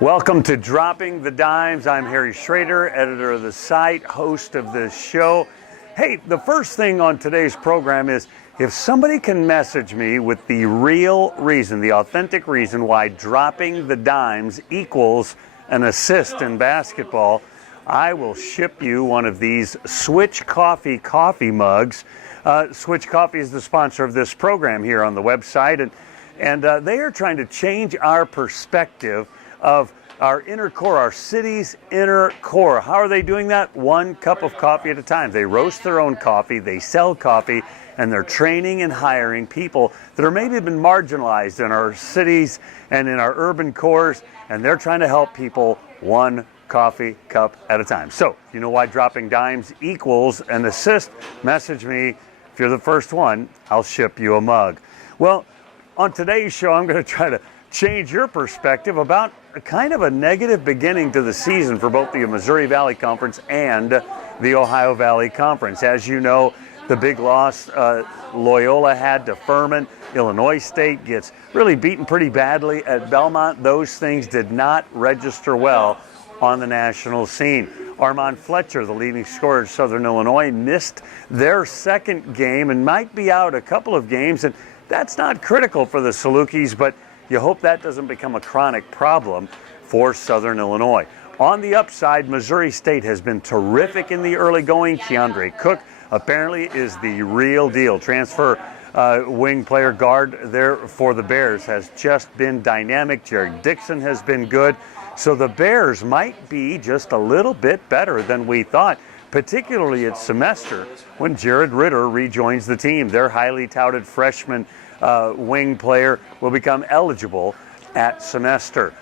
Welcome to Dropping the Dimes. I'm Harry Schroeder, editor of the site, host of this show. Hey, the first thing on today's program is if somebody can message me with the real reason, the authentic reason why dropping the dimes equals an assist in basketball, I will ship you one of these Switch Coffee coffee mugs. Switch Coffee is the sponsor of this program here on the website, and they are trying to change our perspective of our inner core, our city's inner core. How are they doing that? One cup of coffee at a time. They roast their own coffee, they sell coffee, and they're training and hiring people that are maybe been marginalized in our cities and in our urban cores, and they're trying to help people one coffee cup at a time. So, you know why dropping dimes equals an assist? Message me. If you're the first one, I'll ship you a mug. Well, on today's show, I'm going to try to change your perspective about kind of a negative beginning to the season for both the Missouri Valley Conference and the Ohio Valley Conference. As you know, the big loss Loyola had to Furman. Illinois State gets really beaten pretty badly at Belmont. Those things did not register well on the national scene. Armand Fletcher, the leading scorer at Southern Illinois, missed their second game and might be out a couple of games, and that's not critical for the Salukis, but you hope that doesn't become a chronic problem for Southern Illinois. On the upside, Missouri State has been terrific in the early going. Keandre Cook apparently is the real deal. Transfer wing player guard there for the Bears has just been dynamic. Jared Dixon has been good. So the Bears might be just a little bit better than we thought, particularly at semester when Jared Ritter rejoins the team. Their highly touted freshman wing player will become eligible at semester.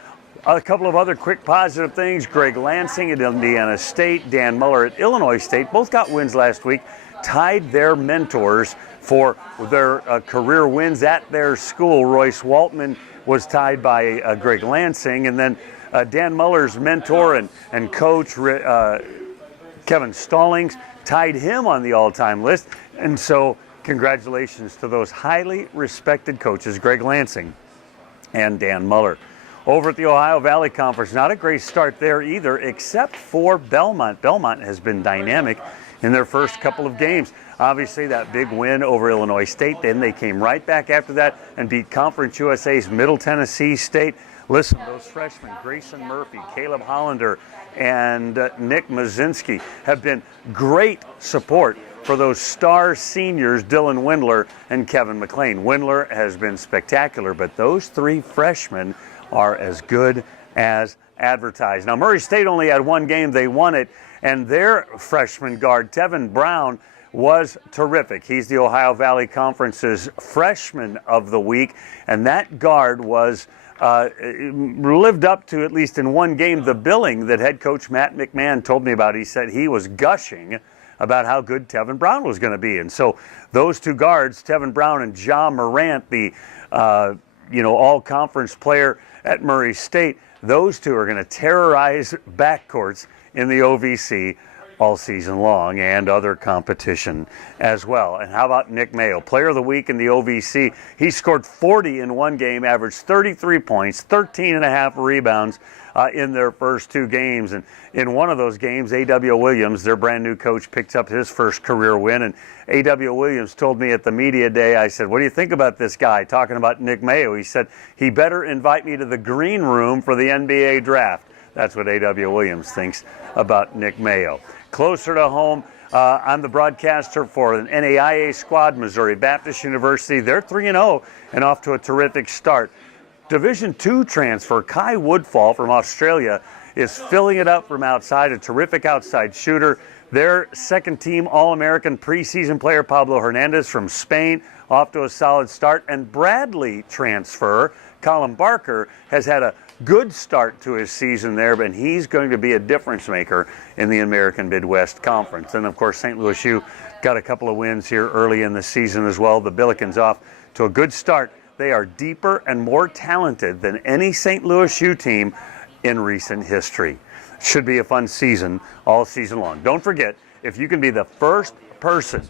A couple of other quick positive things. Greg Lansing at Indiana State, Dan Muller at Illinois State, both got wins last week, tied their mentors for their career wins at their school. Royce Waltman was tied by Greg Lansing, and then Dan Muller's mentor and coach Kevin Stallings tied him on the all-time list. And so congratulations to those highly respected coaches, Greg Lansing and Dan Muller. Over at the Ohio Valley Conference, not a great start there either, except for Belmont. Belmont has been dynamic in their first couple of games. Obviously, that big win over Illinois State. Then they came right back after that and beat Conference USA's Middle Tennessee State. Listen, those freshmen, Grayson Murphy, Caleb Hollander, and Nick Mazinski have been great support for those star seniors, Dylan Windler and Kevin McLean. Windler has been spectacular, but those three freshmen are as good as advertised. Now, Murray State only had one game. They won it, and their freshman guard, Tevin Brown, was terrific. He's the Ohio Valley Conference's freshman of the week, and that guard was lived up to, at least in one game, the billing that head coach Matt McMahon told me about. He said he was gushing about how good Tevin Brown was going to be. And so those two guards, Tevin Brown and Ja Morant, the all-conference player at Murray State, those two are going to terrorize backcourts in the OVC all season long and other competition as well. And how about Nick Mayo, player of the week in the OVC? He scored 40 in one game, averaged 33 points, 13 and a half rebounds in their first two games. And in one of those games, A.W. Williams, their brand new coach, picked up his first career win. And A.W. Williams told me at the media day, I said, "What do you think about this guy?" Talking about Nick Mayo. He said, "He better invite me to the green room for the NBA draft." That's what A.W. Williams thinks about Nick Mayo. Closer to home, I'm the broadcaster for an NAIA squad, Missouri Baptist University. They're 3-0 and off to a terrific start. Division II transfer Kai Woodfall from Australia is filling it up from outside, a terrific outside shooter. Their second team All-American preseason player Pablo Hernandez from Spain off to a solid start. And Bradley transfer Colin Barker has had a good start to his season there, but he's going to be a difference maker in the American Midwest Conference. And of course, St. Louis U got a couple of wins here early in the season as well. The Billikens off to a good start. They are deeper and more talented than any St. Louis U team in recent history. Should be a fun season all season long. Don't forget, if you can be the first person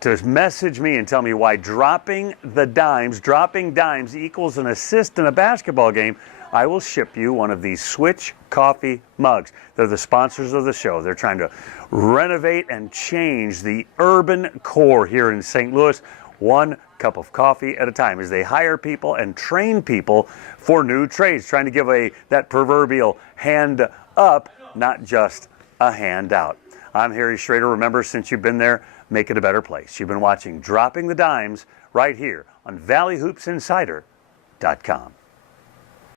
to message me and tell me why dropping dimes equals an assist in a basketball game, I will ship you one of these Switch coffee mugs. They're the sponsors of the show. They're trying to renovate and change the urban core here in St. Louis, one cup of coffee at a time, as they hire people and train people for new trades, trying to give that proverbial hand up, not just a handout. I'm Harry Schroeder. Remember, since you've been there, make it a better place. You've been watching Dropping the Dimes right here on ValleyHoopsInsider.com.